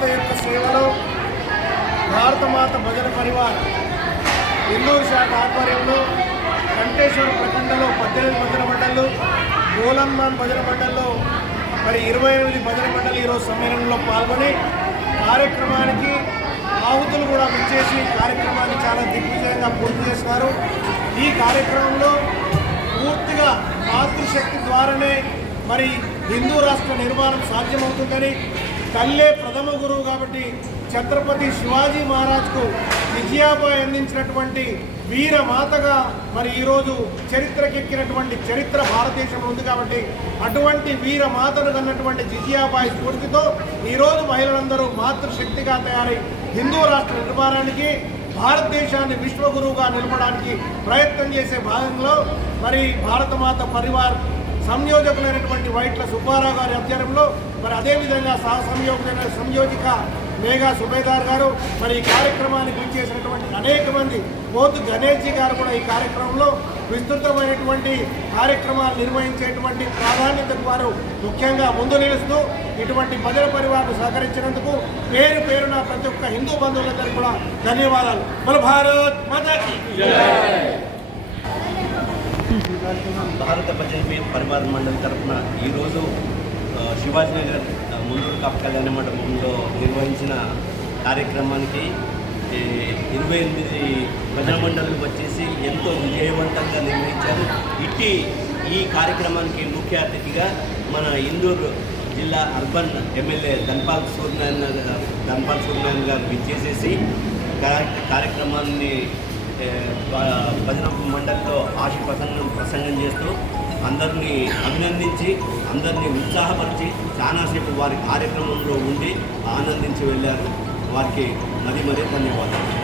భారతమాత యొక్క సేవలో భారతమాత భజన పరివార్ ఇందూరు శాఖ ఆధ్వర్యంలో కంటేశ్వర ప్రఖండలో 18 భజన మండళ్ళు, గోలన్మాన్ భజన మండల్లో మరి 28 భజన మండలి ఈరోజు సమ్మేళనంలో పాల్గొని కార్యక్రమానికి ఆహుతులు కూడా విచ్చేసి కార్యక్రమాన్ని చాలా దిగ్విజయంగా పూర్తి చేస్తున్నారు. ఈ కార్యక్రమంలో పూర్తిగా మాతృశక్తి ద్వారానే మరి హిందూ రాష్ట్ర నిర్మాణం సాధ్యమవుతుందని, తల్లే ప్రథమ గురువు కాబట్టి ఛత్రపతి శివాజీ మహారాజ్కు విజయాబాయి అందించినటువంటి వీరమాతగా మరి ఈరోజు చరిత్రకెక్కినటువంటి చరిత్ర భారతదేశంలో ఉంది కాబట్టి అటువంటి వీరమాతను కన్నటువంటి జిజియాబాయి స్ఫూర్తితో ఈరోజు మహిళలందరూ మాతృశక్తిగా తయారై హిందూ రాష్ట్ర నిర్మాణానికి, భారతదేశాన్ని విశ్వగురువుగా నిలపడానికి ప్రయత్నం చేసే భాగంలో మరి భారతమాత పరివార్ సంయోజకులైనటువంటి వైట్ల సుబ్బారావు గారి ఆధ్వర్యంలో మరి అదేవిధంగా సంయోజిక మేఘా సుబేదార్ గారు మరి ఈ కార్యక్రమానికి విచ్చేసినటువంటి అనేక మంది, పోతు గణేష్జీ గారు కూడా ఈ కార్యక్రమంలో విస్తృతమైనటువంటి కార్యక్రమాలు నిర్వహించేటువంటి ప్రాధాన్యతకు వారు ముఖ్యంగా ముందు నిలుస్తూ ఇటువంటి భజన పరివార్ను సహకరించినందుకు పేరు పేరున ప్రతి ఒక్క హిందూ బంధువులందరికీ కూడా ధన్యవాదాలు. బోలో భారత్ మాతా కీ జై. భారత భజన పరివార్ మండలి తరఫున ఈరోజు శివాజీనగర్ ముందూరు కాపు కళ్యాణ మండపంలో నిర్వహించిన కార్యక్రమానికి 28 భజన మండలి వచ్చేసి ఎంతో విజయవంతంగా నిర్వహించారు. ఈ కార్యక్రమానికి ముఖ్య అతిథిగా మన ఇందూరు జిల్లా అర్బన్ ఎమ్మెల్యే ధన్పాల్ సూర్యనారాయణ గారు విచ్చేసేసి కార్యక్రమాన్ని భజన మండలిలో ప్రసంగం చేస్తూ అందరినీ అభినందించి, అందరినీ ఉత్సాహపరిచి చాలాసేపు వారి కార్యక్రమంలో ఉండి ఆనందించి వెళ్ళారు. వారికి మరీ ధన్యవాదాలు.